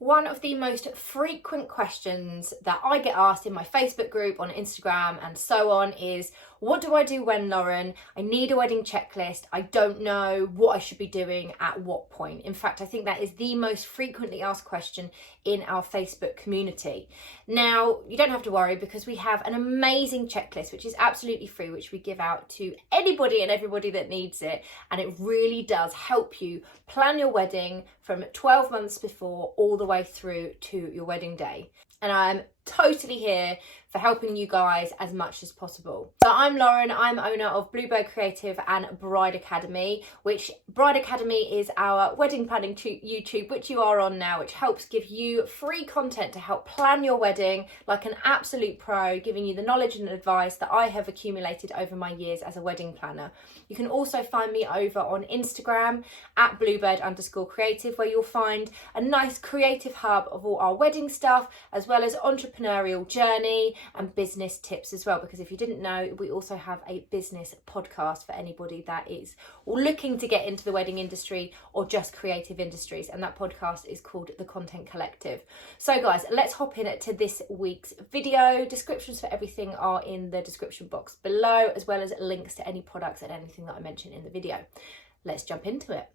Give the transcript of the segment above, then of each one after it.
One of the most frequent questions that I get asked in my Facebook group, on Instagram and so on is, what do I do when, Lauren? I need a wedding checklist. I don't know what I should be doing at what point. In fact, I think that is the most frequently asked question in our Facebook community. Now, you don't have to worry because we have an amazing checklist, which is absolutely free, which we give out to anybody and everybody that needs it. And it really does help you plan your wedding from 12 months before all the way through to your wedding day. And I'm totally here for helping you guys as much as possible. So I'm Lauren, I'm owner of Bluebird Creative and Bride Academy, which Bride Academy is our wedding planning YouTube, which you are on now, which helps give you free content to help plan your wedding like an absolute pro, giving you the knowledge and advice that I have accumulated over my years as a wedding planner. You can also find me over on Instagram at Bluebird_creative, where you'll find a nice creative hub of all our wedding stuff, as well as entrepreneurial journey and business tips as well, because if you didn't know, we also have a business podcast for anybody that is looking to get into the wedding industry or just creative industries, and that podcast is called The Content Collective. So guys, let's hop in to this week's video. Descriptions for everything are in the description box below, as well as links to any products and anything that I mentioned in the video. Let's jump into it.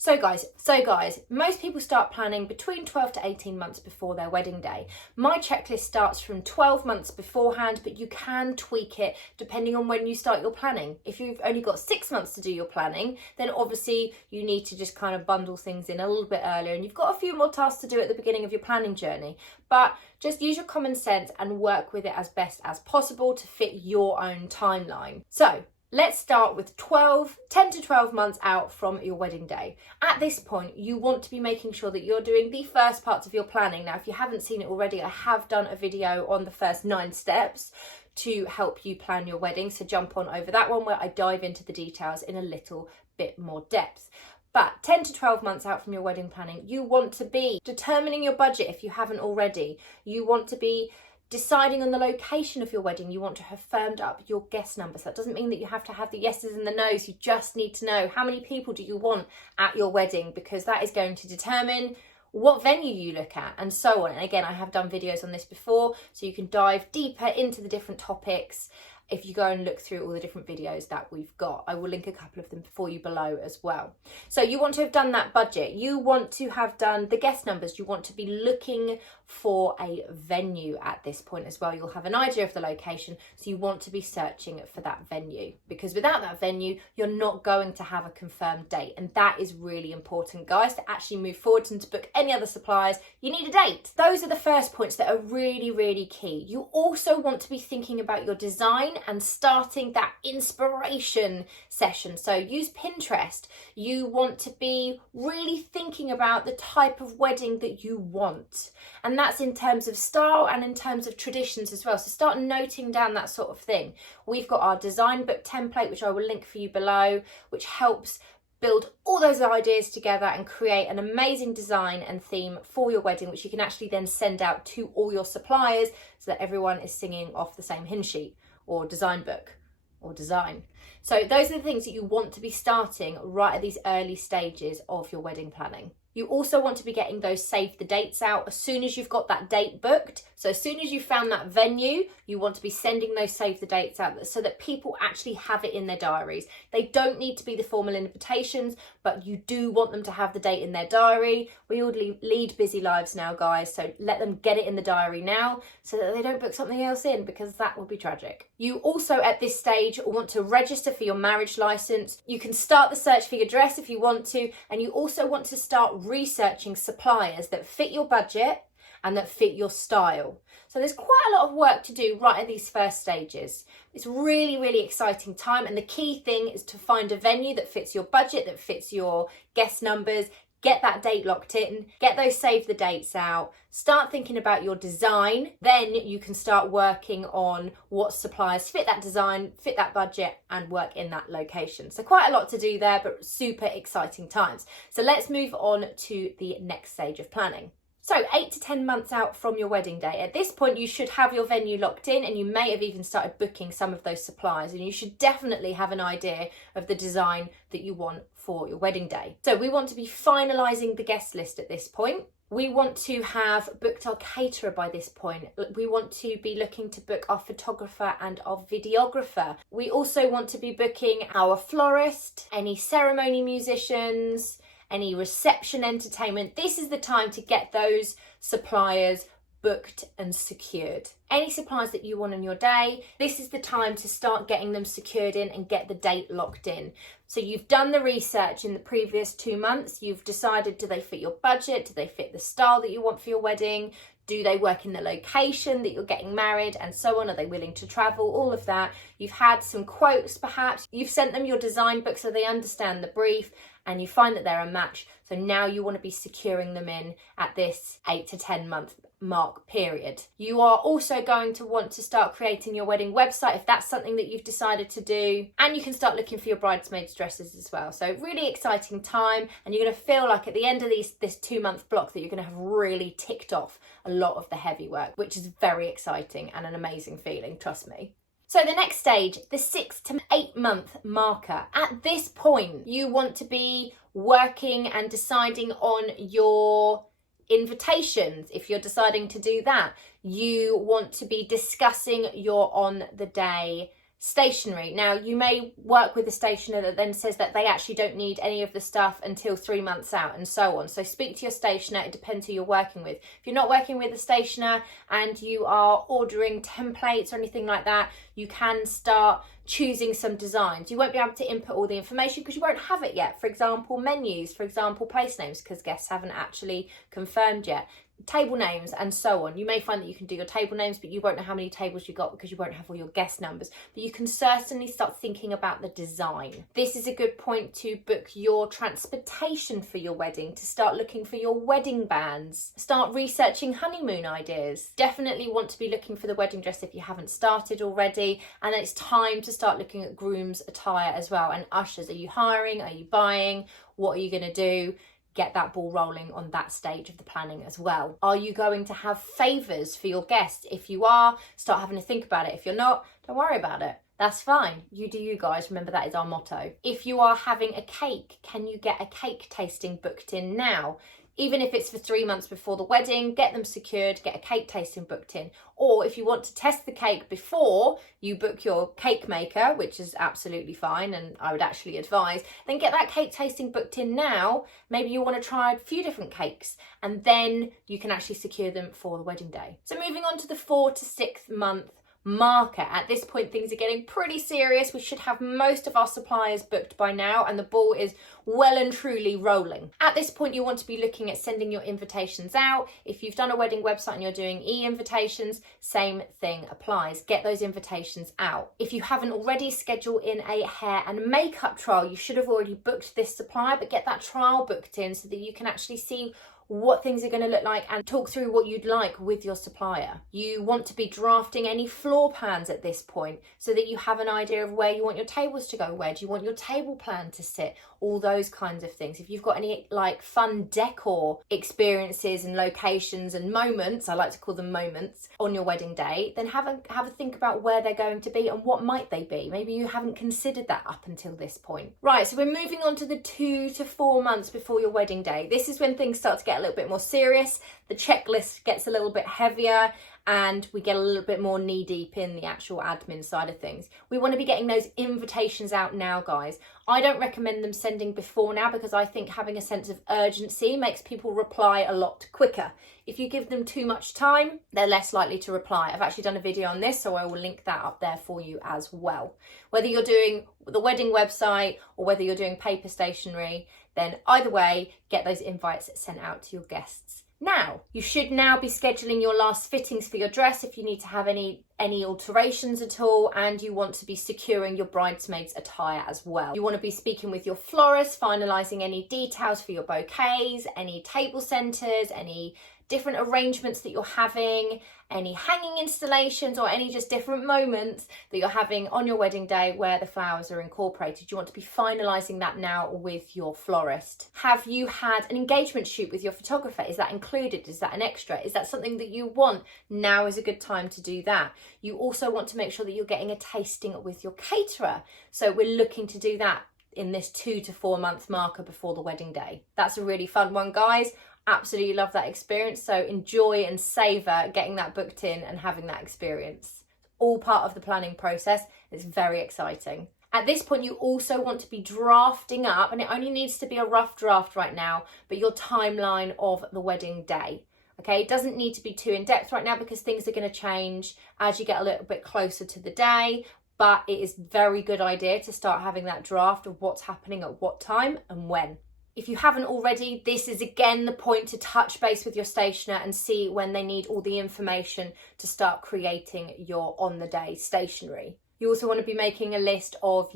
So guys, most people start planning between 12 to 18 months before their wedding day. My checklist starts from 12 months beforehand, but you can tweak it depending on when you start your planning. If you've only got 6 months to do your planning, then obviously you need to just kind of bundle things in a little bit earlier, and you've got a few more tasks to do at the beginning of your planning journey. But just use your common sense and work with it as best as possible to fit your own timeline. So let's start with 10 to 12 months out from your wedding day. At this point, you want to be making sure that you're doing the first parts of your planning. Now, if you haven't seen it already, I have done a video on the first 9 steps to help you plan your wedding. So jump on over that one where I dive into the details in a little bit more depth. But 10 to 12 months out from your wedding planning, you want to be determining your budget if you haven't already. You want to be deciding on the location of your wedding. You want to have firmed up your guest numbers. That doesn't mean that you have to have the yeses and the nos. You just need to know how many people do you want at your wedding, because that is going to determine what venue you look at and so on. And again, I have done videos on this before, so you can dive deeper into the different topics if you go and look through all the different videos that we've got. I will link a couple of them for you below as well. So you want to have done that budget. You want to have done the guest numbers. You want to be looking for a venue at this point as well. You'll have an idea of the location, so you want to be searching for that venue, because without that venue, you're not going to have a confirmed date. And that is really important, guys, to actually move forward and to book any other suppliers. You need a date. Those are the first points that are really, really key. You also want to be thinking about your design and starting that inspiration session. So use Pinterest. You want to be really thinking about the type of wedding that you want. And that's in terms of style and in terms of traditions as well. So start noting down that sort of thing. We've got our design book template, which I will link for you below, which helps build all those ideas together and create an amazing design and theme for your wedding, which you can actually then send out to all your suppliers so that everyone is singing off the same hymn sheet or design book or design. So those are the things that you want to be starting right at these early stages of your wedding planning. You also want to be getting those save the dates out as soon as you've got that date booked. So as soon as you found that venue, you want to be sending those save the dates out so that people actually have it in their diaries. They don't need to be the formal invitations, but you do want them to have the date in their diary. We all lead busy lives now, guys, so let them get it in the diary now so that they don't book something else in, because that would be tragic. You also at this stage want to register for your marriage license. You can start the search for your dress if you want to, and you also want to start researching suppliers that fit your budget and that fit your style. So there's quite a lot of work to do right at these first stages. It's really, really exciting time, and the key thing is to find a venue that fits your budget, that fits your guest numbers. Get that date locked in, get those save the dates out, start thinking about your design. Then you can start working on what suppliers fit that design, fit that budget, and work in that location. So quite a lot to do there, but super exciting times. So let's move on to the next stage of planning. So 8 to 10 months out from your wedding day. At this point, you should have your venue locked in, and you may have even started booking some of those suppliers, and you should definitely have an idea of the design that you want before your wedding day. So we want to be finalising the guest list at this point. We want to have booked our caterer by this point. We want to be looking to book our photographer and our videographer. We also want to be booking our florist, any ceremony musicians, any reception entertainment. This is the time to get those suppliers booked and secured. Any suppliers that you want on your day, this is the time to start getting them secured in and get the date locked in. So you've done the research in the previous 2 months, you've decided, do they fit your budget? Do they fit the style that you want for your wedding? Do they work in the location that you're getting married, and so on? Are they willing to travel? All of that. You've had some quotes perhaps. You've sent them your design book so they understand the brief, and you find that they're a match. So now you want to be securing them in at this 8 to 10 month mark period. You are also going to want to start creating your wedding website if that's something that you've decided to do, and you can start looking for your bridesmaids dresses as well. So really exciting time, and you're going to feel like at the end of this 2 month block that you're going to have really ticked off a lot of the heavy work, which is very exciting and an amazing feeling, trust me. So the next stage, the 6 to 8 month marker. At this point, you want to be working and deciding on your invitations. If you're deciding to do that, you want to be discussing your on the day stationery. Now, you may work with a stationer that then says that they actually don't need any of the stuff until 3 months out, and so on. So speak to your stationer. It depends who you're working with. If you're not working with a stationer and you are ordering templates or anything like that, you can start choosing some designs. You won't be able to input all the information because you won't have it yet. For example, menus, for example, place names, because guests haven't actually confirmed yet. Table names and so on. You may find that you can do your table names, but you won't know how many tables you got because you won't have all your guest numbers. But you can certainly start thinking about the design. This is a good point to book your transportation for your wedding, to start looking for your wedding bands, start researching honeymoon ideas. Definitely want to be looking for the wedding dress if you haven't started already. And then it's time to start looking at groom's attire as well, and ushers. Are you hiring? Are you buying? What are you going to do? Get that ball rolling on that stage of the planning as well. Are you going to have favours for your guests? If you are, start having to think about it. If you're not, don't worry about it. That's fine. You do you, guys. Remember, that is our motto. If you are having a cake, can you get a cake tasting booked in now? Even if it's for 3 months before the wedding, get them secured, get a cake tasting booked in. Or if you want to test the cake before you book your cake maker, which is absolutely fine, and I would actually advise, then get that cake tasting booked in now. Maybe you want to try a few different cakes, and then you can actually secure them for the wedding day. So moving on to the 4 to 6 month marker. At this point, things are getting pretty serious. We should have most of our suppliers booked by now, and the ball is well and truly rolling. At this point, you want to be looking at sending your invitations out. If you've done a wedding website and you're doing e-invitations, same thing applies. Get those invitations out. If you haven't already, schedule in a hair and makeup trial. You should have already booked this supplier, but get that trial booked in so that you can actually see what things are going to look like and talk through what you'd like with your supplier. You want to be drafting any floor plans at this point so that you have an idea of where you want your tables to go, where do you want your table plan to sit, all those kinds of things. If you've got any like fun decor experiences and locations and moments, I like to call them moments, on your wedding day, then have a think about where they're going to be and what might they be. Maybe you haven't considered that up until this point. Right, so we're moving on to the 2 to 4 months before your wedding day. This is when things start to get a little bit more serious. The checklist gets a little bit heavier, and we get a little bit more knee deep in the actual admin side of things. We want to be getting those invitations out now, guys. I don't recommend them sending before now because I think having a sense of urgency makes people reply a lot quicker. If you give them too much time, they're less likely to reply. I've actually done a video on this, so I will link that up there for you as well. Whether you're doing the wedding website or whether you're doing paper stationery, then either way, get those invites sent out to your guests. Now, you should now be scheduling your last fittings for your dress if you need to have any alterations at all, and you want to be securing your bridesmaids attire as well. You want to be speaking with your florist, finalising any details for your bouquets, any table centres, any different arrangements that you're having, any hanging installations, or any just different moments that you're having on your wedding day where the flowers are incorporated. You want to be finalising that now with your florist. Have you had an engagement shoot with your photographer? Is that included? Is that an extra? Is that something that you want? Now is a good time to do that. You also want to make sure that you're getting a tasting with your caterer. So we're looking to do that in this 2 to 4 month marker before the wedding day. That's a really fun one, guys. Absolutely love that experience. So enjoy and savor getting that booked in and having that experience. All part of the planning process. It's very exciting. At this point, you also want to be drafting up, and it only needs to be a rough draft right now, but your timeline of the wedding day. Okay, it doesn't need to be too in depth right now because things are going to change as you get a little bit closer to the day, but it is a very good idea to start having that draft of what's happening at what time and when. If you haven't already, this is again the point to touch base with your stationer and see when they need all the information to start creating your on the day stationery. You also want to be making a list of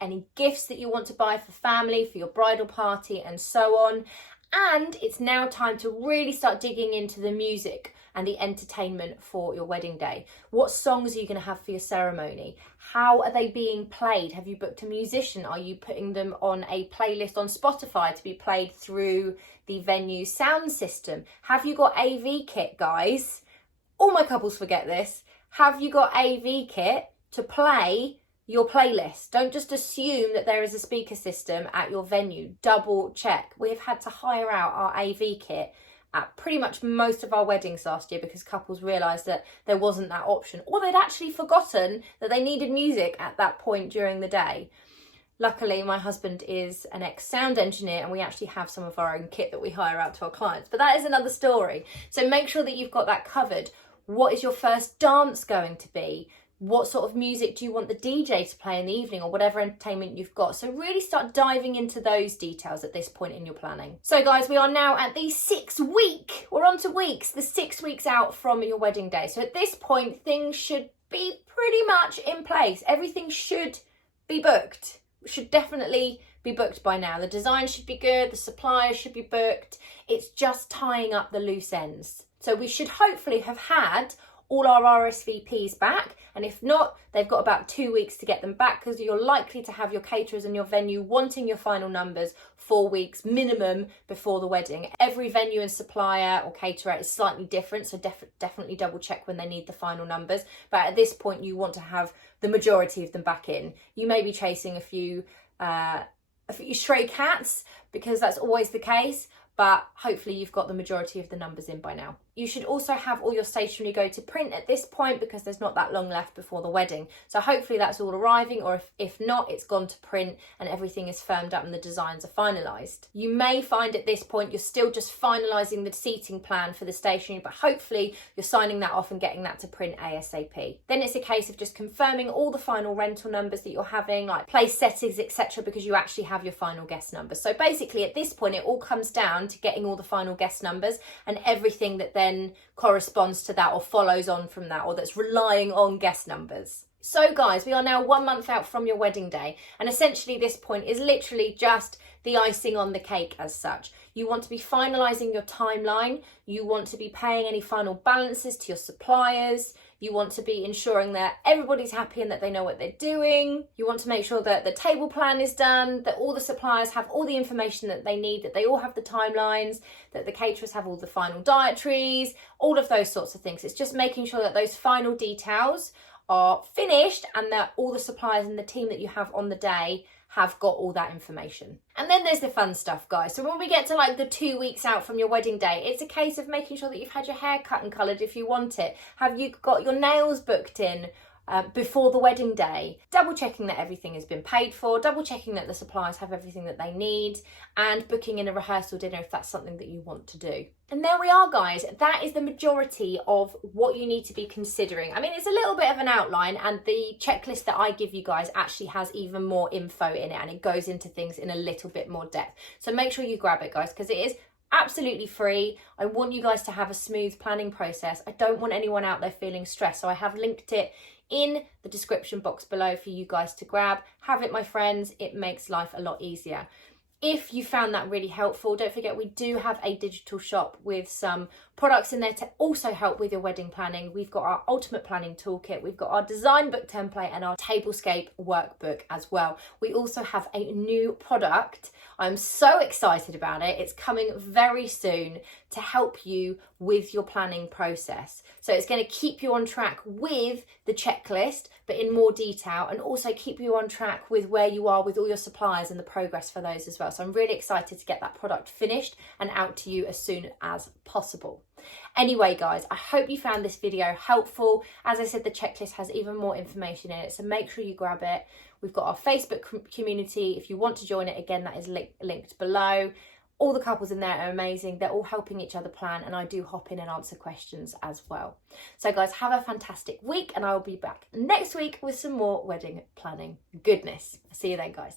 any gifts that you want to buy for family, for your bridal party and so on. And it's now time to really start digging into the music and the entertainment for your wedding day. What songs are you going to have for your ceremony? How are they being played? Have you booked a musician? Are you putting them on a playlist on Spotify to be played through the venue sound system? Have you got AV kit, guys? All my couples forget this. Have you got AV kit to play your playlist? Don't just assume that there is a speaker system at your venue. Double check. We have had to hire out our AV kit at pretty much most of our weddings last year because couples realised that there wasn't that option, or they'd actually forgotten that they needed music at that point during the day. Luckily, my husband is an ex-sound engineer and we actually have some of our own kit that we hire out to our clients, but that is another story. So make sure that you've got that covered. What is your first dance going to be? What sort of music do you want the DJ to play in the evening, or whatever entertainment you've got? So really start diving into those details at this point in your planning. So guys, we are now at the 6th week. We're on to weeks, the 6 weeks out from your wedding day. So at this point, things should be pretty much in place. Everything should be booked. Should definitely be booked by now. The design should be good. The suppliers should be booked. It's just tying up the loose ends. So we should hopefully have had all our RSVPs back, and if not, they've got about 2 weeks to get them back because you're likely to have your caterers and your venue wanting your final numbers 4 weeks minimum before the wedding. Every venue and supplier or caterer is slightly different, so definitely double check when they need the final numbers, but at this point you want to have the majority of them back in. You may be chasing a few stray cats because that's always the case, but hopefully you've got the majority of the numbers in by now. You should also have all your stationery go to print at this point because there's not that long left before the wedding. So hopefully that's all arriving, or if not, it's gone to print and everything is firmed up and the designs are finalised. You may find at this point you're still just finalising the seating plan for the stationery, but hopefully you're signing that off and getting that to print ASAP. Then it's a case of just confirming all the final rental numbers that you're having, like place settings, etc., because you actually have your final guest numbers. So basically at this point it all comes down to getting all the final guest numbers and everything that then corresponds to that or follows on from that or that's relying on guest numbers. So guys, we are now 1 month out from your wedding day, and essentially this point is literally just the icing on the cake as such. You want to be finalising your timeline, you want to be paying any final balances to your suppliers, you want to be ensuring that everybody's happy and that they know what they're doing, you want to make sure that the table plan is done, that all the suppliers have all the information that they need, that they all have the timelines, that the caterers have all the final dietaries, all of those sorts of things. It's just making sure that those final details are finished and that all the suppliers and the team that you have on the day have got all that information. And then there's the fun stuff, guys. So when we get to like the 2 weeks out from your wedding day, it's a case of making sure that you've had your hair cut and coloured if you want it. Have you got your nails booked in before the wedding day? Double checking that everything has been paid for, double checking that the suppliers have everything that they need, and booking in a rehearsal dinner if that's something that you want to do. And there we are, guys. That is the majority of what you need to be considering. I mean, it's a little bit of an outline, and the checklist that I give you guys actually has even more info in it, and it goes into things in a little bit more depth. So make sure you grab it, guys, because it is absolutely free. I want you guys to have a smooth planning process. I don't want anyone out there feeling stressed, so I have linked it in the description box below for you guys to grab. Have it, my friends. It makes life a lot easier. If you found that really helpful, don't forget we do have a digital shop with some products in there to also help with your wedding planning. We've got our ultimate planning toolkit, we've got our design book template and our tablescape workbook as well. We also have a new product I'm so excited about it. It's coming very soon to help you with your planning process. So it's going to keep you on track with the checklist, but in more detail, and also keep you on track with where you are with all your suppliers and the progress for those as well. So I'm really excited to get that product finished and out to you as soon as possible. Anyway, guys, I hope you found this video helpful. As I said, the checklist has even more information in it, so make sure you grab it. We've got our Facebook community. If you want to join it, again, that is linked below. All the couples in there are amazing. They're all helping each other plan, and I do hop in and answer questions as well. So guys, have a fantastic week, and I will be back next week with some more wedding planning goodness. See you then, guys.